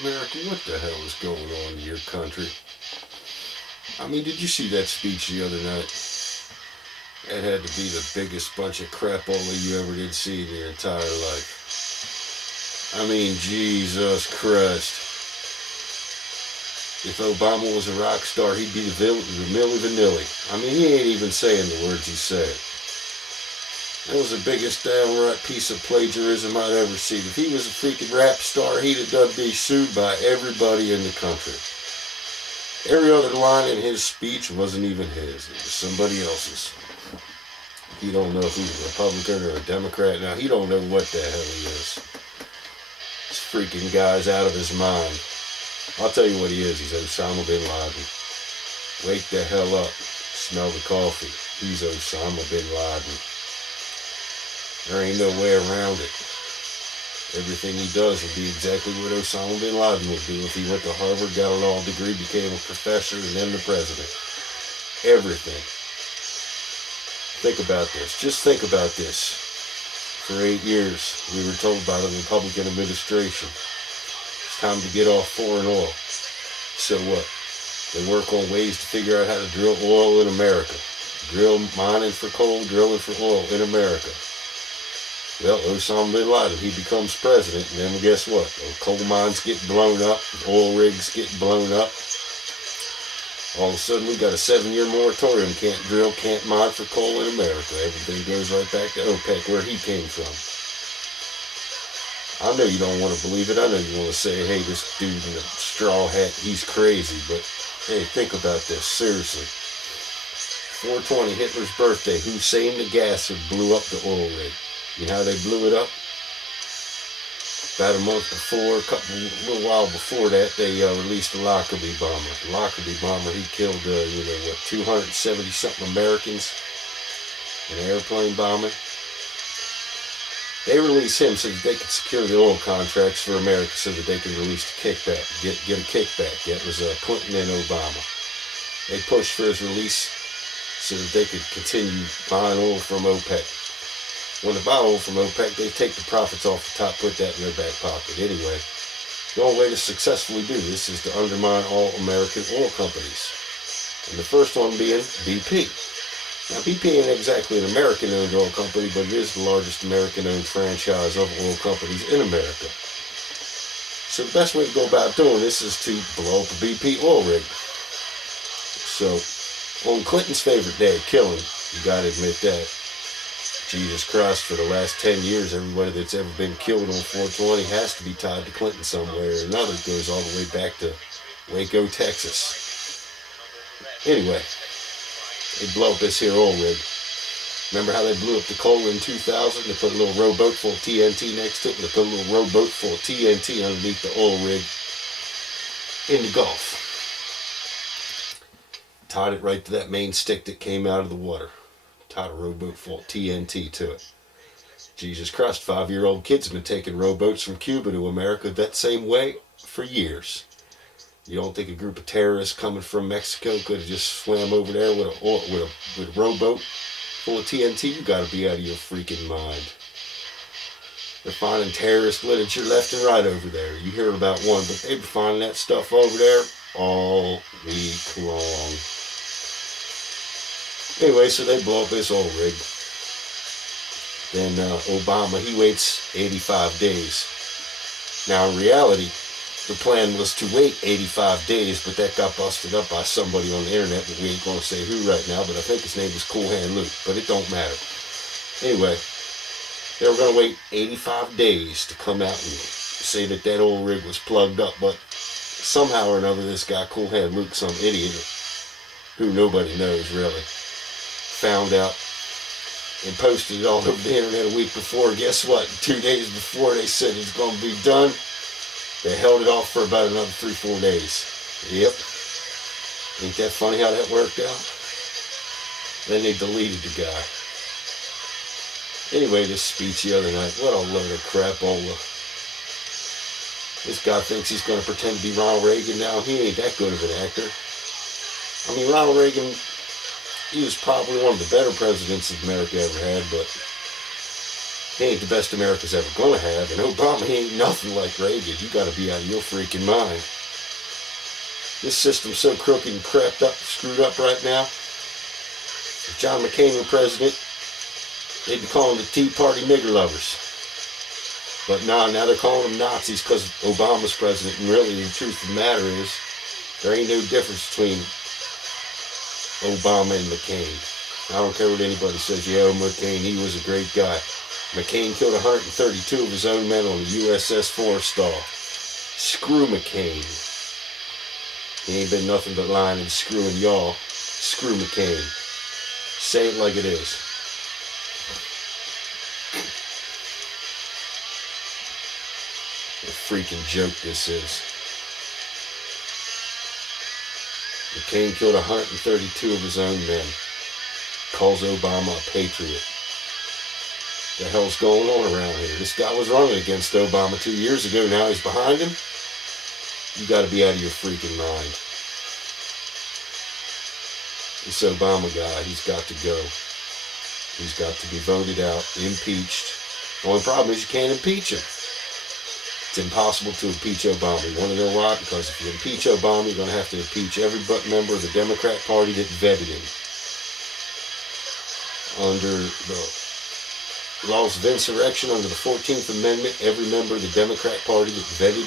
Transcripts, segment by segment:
America, what the hell is going on in your country? I mean, did you see that speech the other night? That had to be the biggest bunch of crapola you ever did see in your entire life. I mean, Jesus Christ. If Obama was a rock star, he'd be the Milli Vanilli. I mean, he ain't even saying the words he said. That was the biggest downright piece of plagiarism I'd ever seen. If he was a freaking rap star, he'd have done be sued by everybody in the country. Every other line in his speech wasn't even his. It was somebody else's. He don't know if he's a Republican or a Democrat. Now, he don't know what the hell he is. This freaking guy's out of his mind. I'll tell you what he is. He's Osama bin Laden. Wake the hell up. Smell the coffee. He's Osama bin Laden. There ain't no way around it. Everything he does will be exactly what Osama bin Laden would do if he went to Harvard, got a law degree, became a professor, and then the president. Everything. Think about this. Just think about this. For 8 years, we were told by the Republican administration, it's time to get off foreign oil. So what? They work on ways to figure out how to drill oil in America. Mining for coal, drilling for oil in America. Well, Osama bin Laden, he becomes president, and then guess what? Coal mines get blown up, oil rigs get blown up. All of a sudden, we got a 7-year moratorium. Can't drill, can't mine for coal in America. Everything goes right back to OPEC, where he came from. I know you don't want to believe it. I know you want to say, hey, this dude in a straw hat, he's crazy. But, hey, think about this, seriously. 420, Hitler's birthday, Hussein the Gasser blew up the oil rig. You know how they blew it up? About a month before, a little while before that, they released the Lockerbie bomber. The Lockerbie bomber, he killed, 270-something Americans in an airplane bombing. They released him so that they could secure the oil contracts for America so that they could release the kickback, get a kickback. That was Clinton and Obama. They pushed for his release so that they could continue buying oil from OPEC. When they buy oil from OPEC, they take the profits off the top, put that in their back pocket. Anyway, the only way to successfully do this is to undermine all American oil companies. And the first one being BP. Now, BP ain't exactly an American-owned oil company, but it is the largest American-owned franchise of oil companies in America. So the best way to go about doing this is to blow up a BP oil rig. So, on Clinton's favorite day, killing, you gotta admit that. Jesus Christ, for the last 10 years, everybody that's ever been killed on 420 has to be tied to Clinton some way or another. It goes all the way back to Waco, Texas. Anyway, they blow up this here oil rig. Remember how they blew up the coal in 2000? They put a little rowboat full of TNT next to it, and they put a little rowboat full of TNT underneath the oil rig in the Gulf. Tied it right to that main stick that came out of the water. Tied a rowboat full of TNT to it. Jesus Christ, 5-year-old kids have been taking rowboats from Cuba to America that same way for years. You don't think a group of terrorists coming from Mexico could have just swam over there with a rowboat full of TNT? You gotta be out of your freaking mind. They're finding terrorist literature left and right over there. You hear about one, but they've been finding that stuff over there all week long. Anyway, so they blow up this oil rig. Then Obama, he waits 85 days. Now, in reality, the plan was to wait 85 days, but that got busted up by somebody on the internet, but we ain't going to say who right now, but I think his name was Cool Hand Luke, but it don't matter. Anyway, they were going to wait 85 days to come out and say that that oil rig was plugged up, but somehow or another, this guy, Cool Hand Luke, some idiot, who nobody knows really, found out and posted it all over the internet a week before. Guess what? 2 days before they said it's going to be done, they held it off for about another 3-4 days. Yep. Ain't that funny how that worked out? Then they deleted the guy. Anyway, this speech the other night, what a load of crapola. This guy thinks he's going to pretend to be Ronald Reagan now. He ain't that good of an actor. I mean, Ronald Reagan, he was probably one of the better presidents America ever had, but He ain't the best America's ever gonna have, and Obama, he ain't nothing like Reagan. You gotta be out of your freaking mind. This system's so crooked and screwed up right now. If John McCain were president, they'd be calling the Tea Party nigger lovers. But now they're calling them Nazis because Obama's president, and really the truth of the matter is, there ain't no difference between Obama and McCain. I don't care what anybody says. Yeah, McCain, he was a great guy. McCain killed 132 of his own men on the USS Forrestal. Screw McCain. He ain't been nothing but lying and screwing y'all. Screw McCain. Say it like it is. What a freaking joke this is. McCain killed 132 of his own men. Calls Obama a patriot. The hell's going on around here? This guy was running against Obama 2 years ago. Now he's behind him. You got to be out of your freaking mind. This Obama guy, he's got to go. He's got to be voted out, impeached. The only problem is you can't impeach him. It's impossible to impeach Obama. You want to know why? Because if you impeach Obama, you're going to have to impeach every member of the Democrat Party that vetted him. Under the laws of insurrection, under the 14th Amendment, every member of the Democrat Party that vetted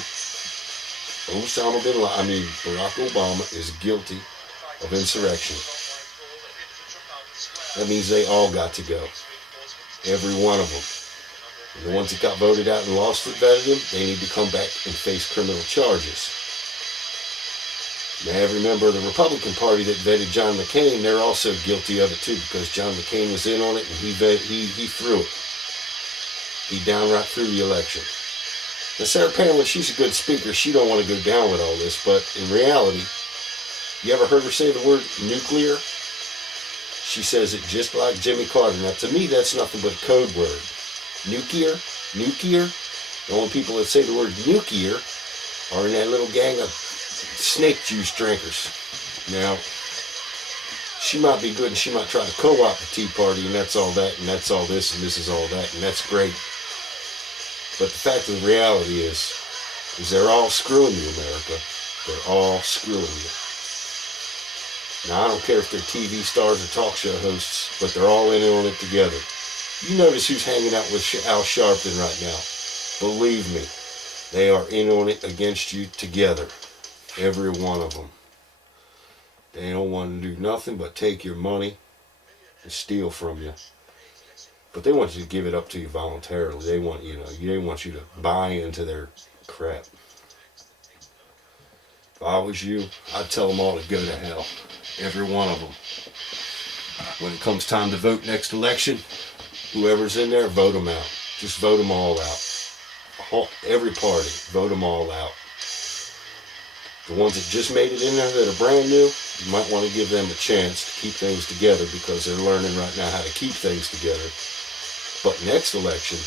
Barack Obama is guilty of insurrection. That means they all got to go. Every one of them. And the ones that got voted out and lost that vetted him, they need to come back and face criminal charges. Now, every member of the Republican Party that vetted John McCain, they're also guilty of it too, because John McCain was in on it and he threw it. He downright threw the election. Now, Sarah Palin, she's a good speaker. She don't want to go down with all this, but in reality, you ever heard her say the word nuclear? She says it just like Jimmy Carter. Now, to me, that's nothing but a code word. Nuclear. The only people that say the word nuclear are in that little gang of snake juice drinkers. Now, she might be good and she might try to co-opt the Tea Party, and that's all that, and that's all this, and this is all that, and that's great. But the fact of the reality is they're all screwing you, America. They're all screwing you. Now, I don't care if they're TV stars or talk show hosts, but they're all in on it together. You notice who's hanging out with Al Sharpton right now. Believe me, they are in on it against you together. Every one of them. They don't want to do nothing but take your money and steal from you. But they want you to give it up to you voluntarily. They want they want you to buy into their crap. If I was you, I'd tell them all to go to hell. Every one of them. When it comes time to vote next election, whoever's in there, vote them out. Just vote them all out. Every party, vote them all out. The ones that just made it in there that are brand new, you might want to give them a chance to keep things together because they're learning right now how to keep things together. But next election,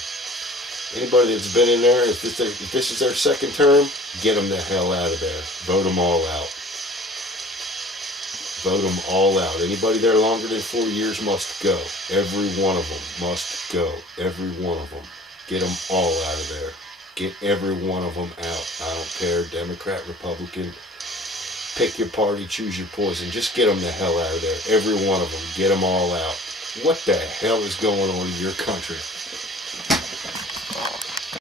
anybody that's been in there, if this is their second term, get them the hell out of there. Vote them all out. Vote them all out. Anybody there longer than 4 years must go. Every one of them must go. Every one of them. Get them all out of there. Get every one of them out. I don't care, Democrat, Republican. Pick your party, choose your poison. Just get them the hell out of there. Every one of them. Get them all out. What the hell is going on in your country?